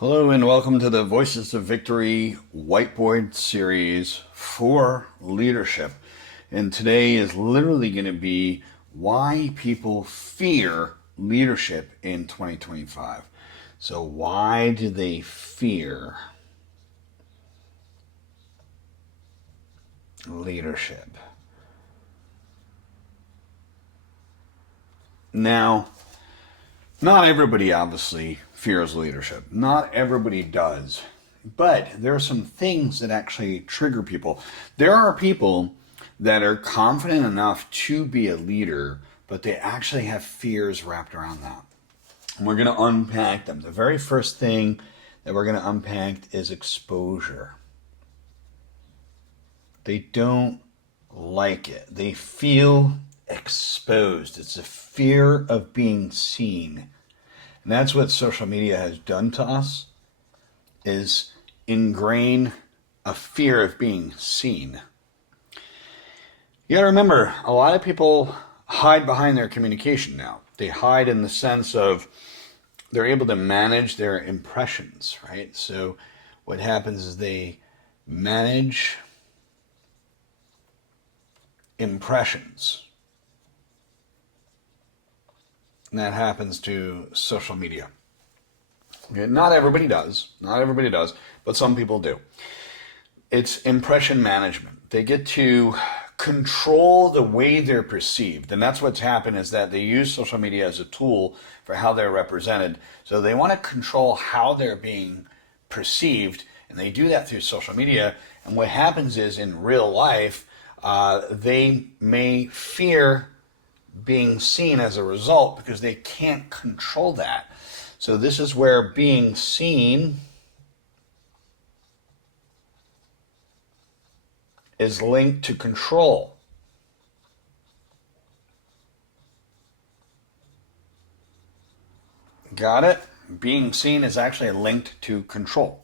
Hello and welcome to the Voices of Victory Whiteboard series for leadership. And today is literally going to be why people fear leadership in 2025. So why do they fear leadership? Now, not everybody obviously fears leadership. Not everybody does. But there are some things that actually trigger people. There are people that are confident enough to be a leader, but they actually have fears wrapped around that. And we're going to unpack them. The very first thing that we're going to unpack is exposure. They don't like it. They feel exposed. It's a fear of being seen. And that's what social media has done to us, is ingrain a fear of being seen. You gotta remember, a lot of people hide behind their communication now. They hide in the sense of they're able to manage their impressions, right? So what happens is they manage impressions. And that happens to social media. Okay, not everybody does, but some people do. It's impression management. They get to control the way they're perceived. And that's what's happened, is that they use social media as a tool for how they're represented. So they want to control how they're being perceived, and they do that through social media. And what happens is, in real life, they may fear being seen as a result because they can't control that. So this is where being seen is linked to control. Got it? Being seen is actually linked to control.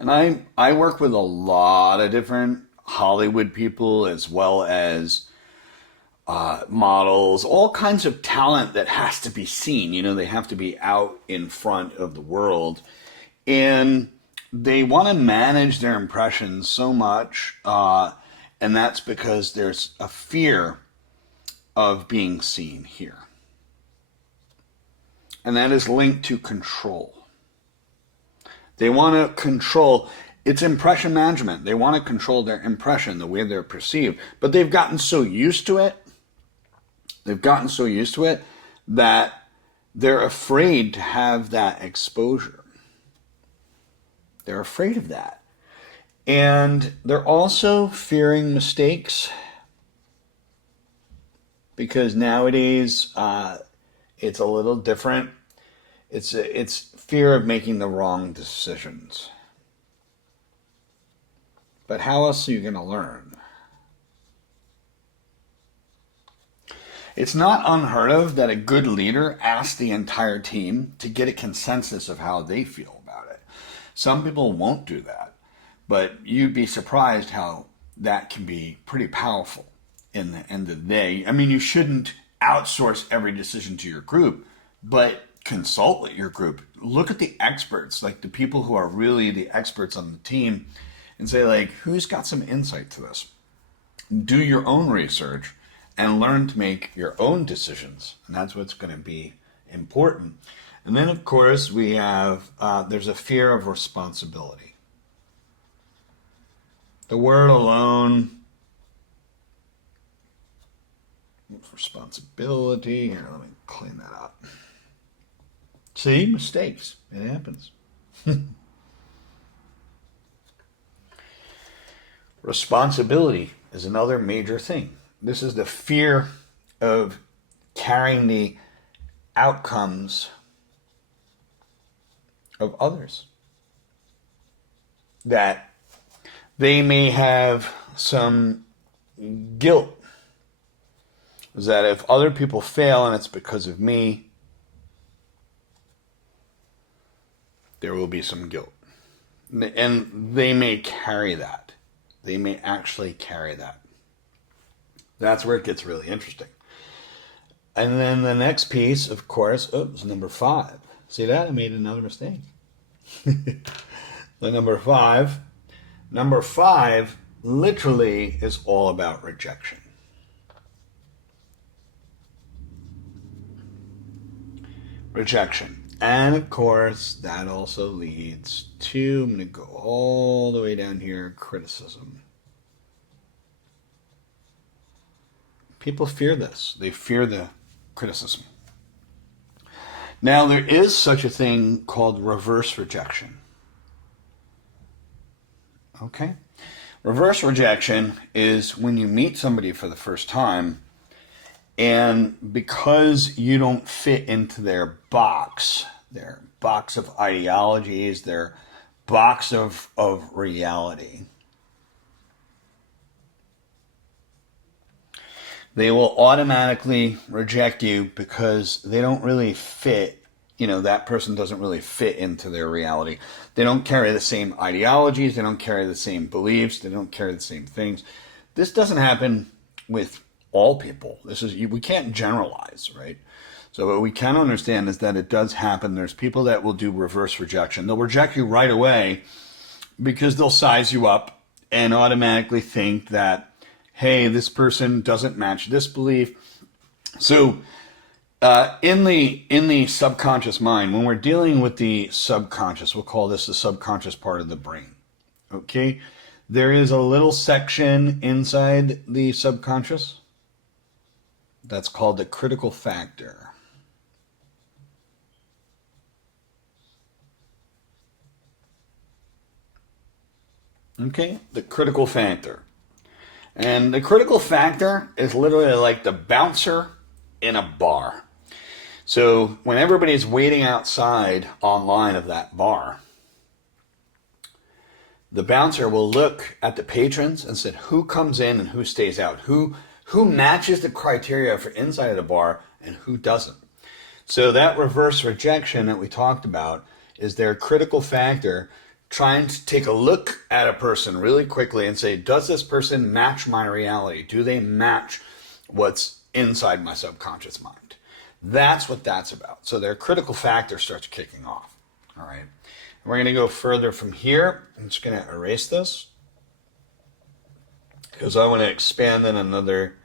And I work with a lot of different Hollywood people, as well as models, all kinds of talent that has to be seen. You know, they have to be out in front of the world. And they want to manage their impressions so much, and that's because there's a fear of being seen here. And that is linked to control. They want to control. It's impression management. They want to control their impression, the way they're perceived. But they've gotten so used to it. That they're afraid to have that exposure. They're afraid of that. And they're also fearing mistakes, because nowadays it's a little different. It's fear of making the wrong decisions. But how else are you going to learn? It's not unheard of that a good leader asks the entire team to get a consensus of how they feel about it. Some people won't do that, but you'd be surprised how that can be pretty powerful in the end of the day. I mean, you shouldn't outsource every decision to your group, but consult with your group. Look at the experts, like the people who are really the experts on the team, and say, like, who's got some insight to this? Do your own research and learn to make your own decisions. And that's what's going to be important. And then, of course, we have, there's a fear of responsibility. The word alone, responsibility, here, let me clean that up. See, mistakes, it happens. Responsibility is another major thing. This is the fear of carrying the outcomes of others. That they may have some guilt. That if other people fail and it's because of me, there will be some guilt. And they may carry that. They may actually carry that. That's where it gets really interesting. And then the next piece, of course, oops, number 5. See that? I made another mistake. The number five. Number five literally is all about rejection. Rejection. And of course, that also leads to, I'm going to go all the way down here, criticism. People fear this. They fear the criticism. Now, there is such a thing called reverse rejection. Okay? Reverse rejection is when you meet somebody for the first time, and because you don't fit into their box of ideologies, their box of reality, they will automatically reject you because they don't really fit. That person doesn't really fit into their reality. They don't carry the same ideologies. They don't carry the same beliefs. They don't carry the same things. This doesn't happen with all people. We can't generalize, right? So what we can understand is that it does happen. There's people that will do reverse rejection. They'll reject you right away because they'll size you up and automatically think that, hey, this person doesn't match this belief. So in the subconscious mind, when we're dealing with the subconscious, we'll call this the subconscious part of the brain. Okay? There is a little section inside the subconscious that's called the critical factor. Okay? The critical factor. And the critical factor is literally like the bouncer in a bar. So when everybody's waiting outside online of that bar, the bouncer will look at the patrons and say who comes in and who stays out, who matches the criteria for inside of the bar and who doesn't. So that reverse rejection that we talked about is their critical factor trying to take a look at a person really quickly and say, does this person match my reality? Do they match what's inside my subconscious mind? That's what that's about. So their critical factor starts kicking off. All right. We're going to go further from here. I'm just going to erase this because I want to expand on another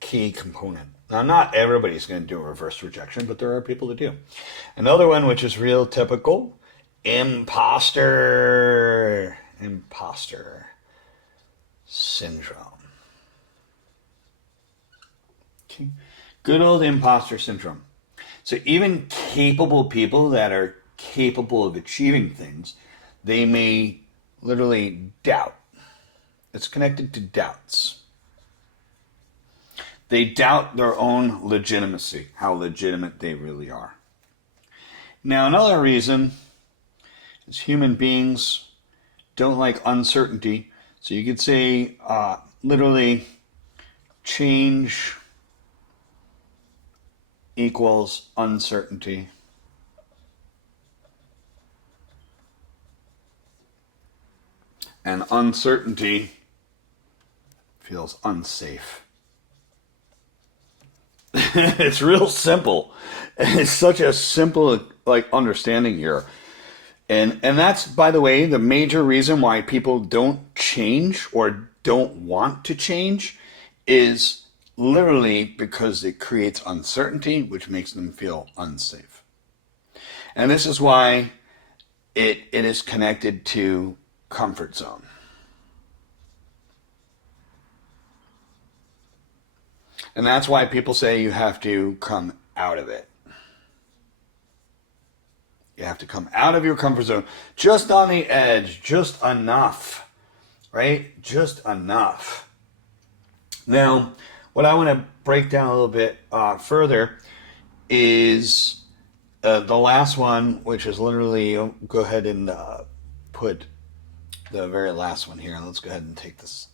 key component. Now, not everybody's going to do a reverse rejection, but there are people that do. Another one, which is real typical, imposter syndrome. Okay. Good old imposter syndrome. So even capable people that are capable of achieving things, they may literally doubt. It's connected to doubts. They doubt their own legitimacy, how legitimate they really are. Now, another reason is human beings don't like uncertainty. So you could say literally change equals uncertainty. And uncertainty feels unsafe. It's real simple. It's such a simple understanding here. And that's, by the way, the major reason why people don't change or don't want to change is literally because it creates uncertainty, which makes them feel unsafe. And this is why it is connected to comfort zone. And that's why people say you have to come out of it. You have to come out of your comfort zone. Just on the edge, just enough, right? Just enough. Now, what I want to break down a little bit further is the last one, which is literally, go ahead and put the very last one here. Let's go ahead and take this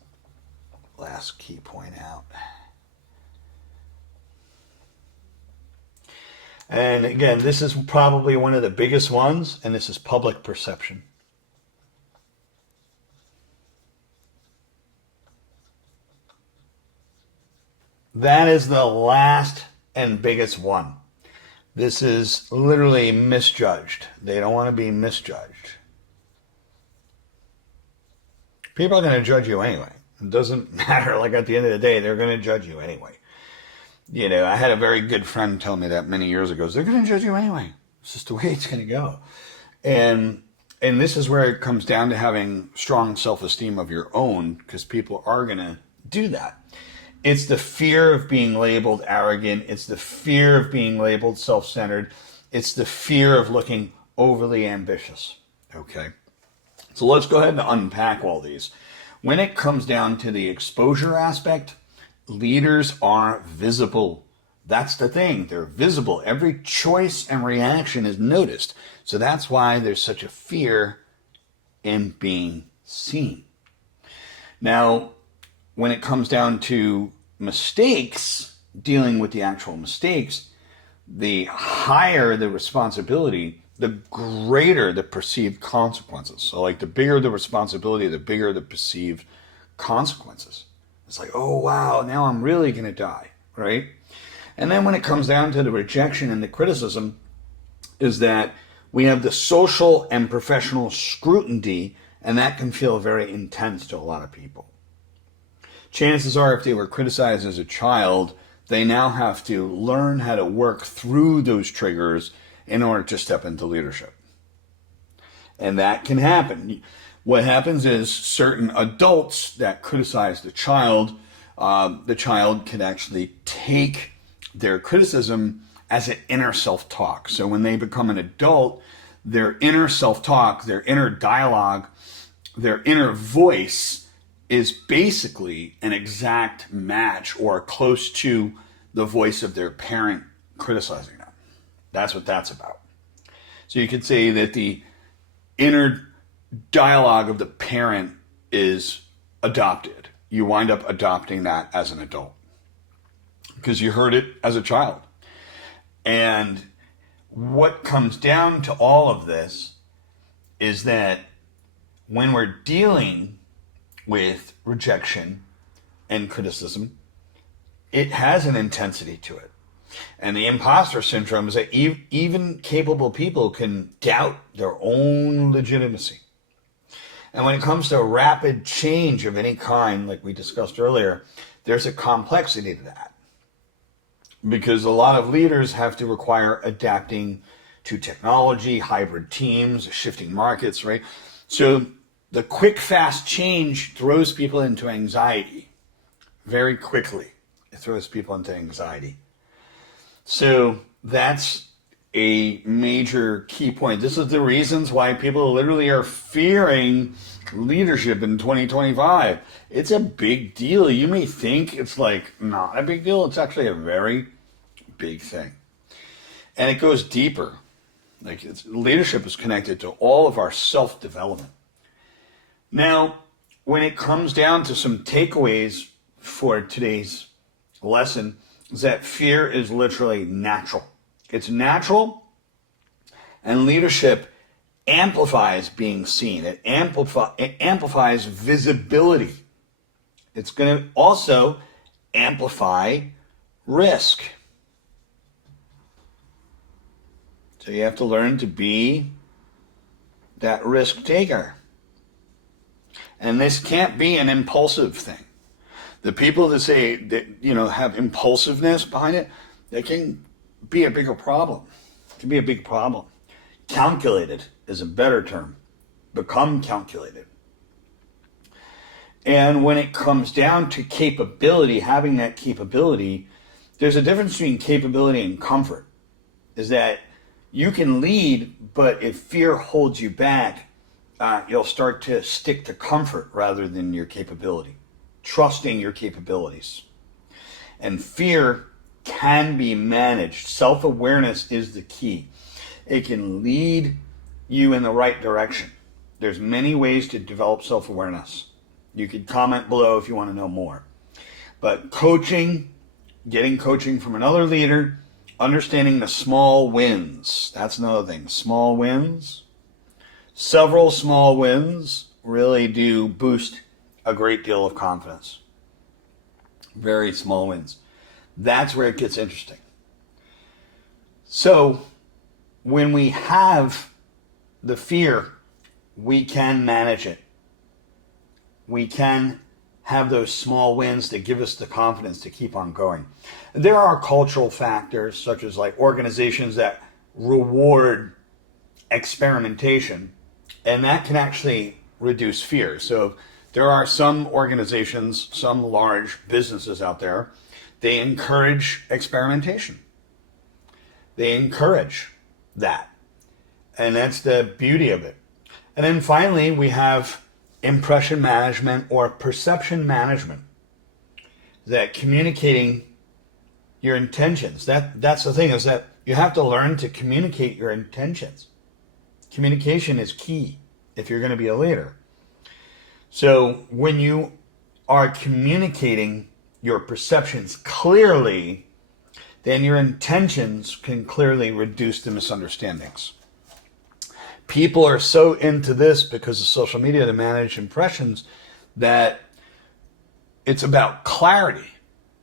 last key point out. And again, this is probably one of the biggest ones, and this is public perception. That is the last and biggest one. This is literally misjudged. They don't want to be misjudged. People are going to judge you anyway. It doesn't matter. Like at the end of the day, they're going to judge you anyway. You know, I had a very good friend tell me that many years ago. They're going to judge you anyway. It's just the way it's going to go. And this is where it comes down to having strong self-esteem of your own, because people are going to do that. It's the fear of being labeled arrogant. It's the fear of being labeled self-centered. It's the fear of looking overly ambitious. Okay. So let's go ahead and unpack all these. When it comes down to the exposure aspect, leaders are visible. That's the thing. They're visible. Every choice and reaction is noticed. So that's why there's such a fear in being seen. Now, when it comes down to mistakes, dealing with the actual mistakes, the higher the responsibility, the greater the perceived consequences. So like the bigger the responsibility, the bigger the perceived consequences. It's like, oh wow, now I'm really going to die, right? And then when it comes down to the rejection and the criticism, is that we have the social and professional scrutiny, and that can feel very intense to a lot of people. Chances are, if they were criticized as a child, they now have to learn how to work through those triggers in order to step into leadership. And that can happen. What happens is certain adults that criticize the child can actually take their criticism as an inner self-talk. So when they become an adult, their inner self-talk, their inner dialogue, their inner voice is basically an exact match or close to the voice of their parent criticizing them. That's what that's about. So you could say that the inner dialogue of the parent is adopted. You wind up adopting that as an adult because you heard it as a child. And what comes down to all of this is that when we're dealing with rejection and criticism, it has an intensity to it. And the imposter syndrome is that even capable people can doubt their own legitimacy. And when it comes to rapid change of any kind, like we discussed earlier, there's a complexity to that. Because a lot of leaders have to require adapting to technology, hybrid teams, shifting markets, right? So the quick, fast change throws people into anxiety very quickly. It throws people into anxiety. So that's a major key point. This is the reasons why people literally are fearing leadership in 2025. It's a big deal. You may think it's like not a big deal. It's actually a very big thing. And it goes deeper. Like leadership is connected to all of our self-development. Now, when it comes down to some takeaways for today's lesson, is that fear is literally natural. It's natural, and leadership amplifies being seen. It amplifies visibility. It's going to also amplify risk. So you have to learn to be that risk taker. And this can't be an impulsive thing. The people that say that, have impulsiveness behind it, they can be a bigger problem. It can be a big problem. Calculated is a better term. Become calculated. And when it comes down to capability, having that capability, there's a difference between capability and comfort. Is that you can lead, but if fear holds you back, you'll start to stick to comfort rather than your capability. Trusting your capabilities. And fear can be managed. Self-awareness is the key. It can lead you in the right direction. There's many ways to develop self-awareness. You could comment below if you want to know more. But coaching, getting coaching from another leader, understanding the small wins. That's another thing. Small wins. Several small wins really do boost a great deal of confidence. Very small wins. That's where it gets interesting. So when we have the fear, we can manage it. We can have those small wins that give us the confidence to keep on going. There are cultural factors, such as like organizations that reward experimentation, and that can actually reduce fear. So there are some organizations, some large businesses out there, they encourage experimentation. They encourage that. And that's the beauty of it. And then finally, we have impression management or perception management. That communicating your intentions. That's the thing, is that you have to learn to communicate your intentions. Communication is key if you're going to be a leader. So when you are communicating your perceptions clearly, then your intentions can clearly reduce the misunderstandings. People are so into this because of social media to manage impressions that it's about clarity.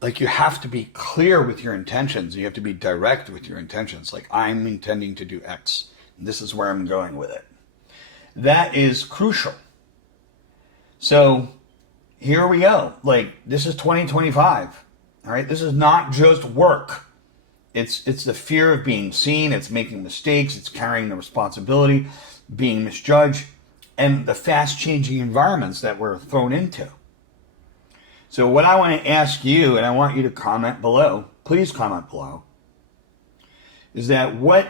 Like, you have to be clear with your intentions. You have to be direct with your intentions. Like, I'm intending to do X. This is where I'm going with it. That is crucial. So here we go. Like, this is 2025. All right. This is not just work. It's the fear of being seen. It's making mistakes. It's carrying the responsibility, being misjudged, and the fast changing environments that we're thrown into. So what I want to ask you, and I want you to comment below, please comment below, is that what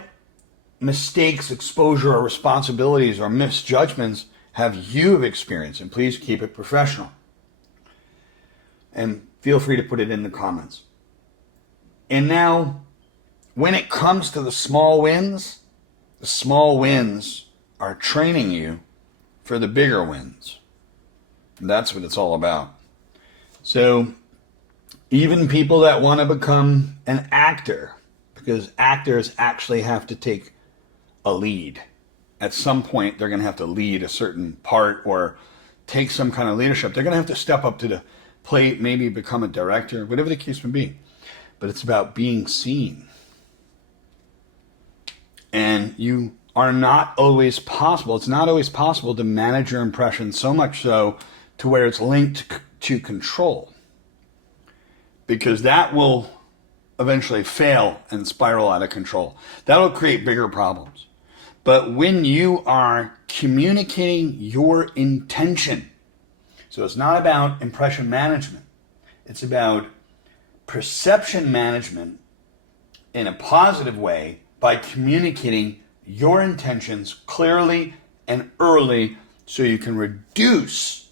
mistakes, exposure, or responsibilities or misjudgments have you experienced? And please keep it professional. And feel free to put it in the comments. And now, when it comes to the small wins are training you for the bigger wins. And that's what it's all about. So even people that want to become an actor, because actors actually have to take a lead. At some point, they're going to have to lead a certain part or take some kind of leadership. They're going to have to step up to the plate, maybe become a director, whatever the case may be. But it's about being seen. And you are not always possible. It's not always possible to manage your impression so much so to where it's linked to control. Because that will eventually fail and spiral out of control. That'll create bigger problems. But when you are communicating your intention, so it's not about impression management, it's about perception management in a positive way by communicating your intentions clearly and early so you can reduce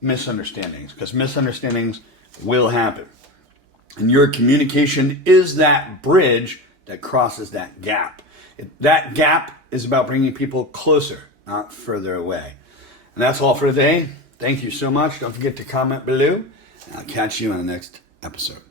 misunderstandings, because misunderstandings will happen. And your communication is that bridge that crosses that gap. That gap is about bringing people closer, not further away. And that's all for today. Thank you so much. Don't forget to comment below. And I'll catch you on the next episode.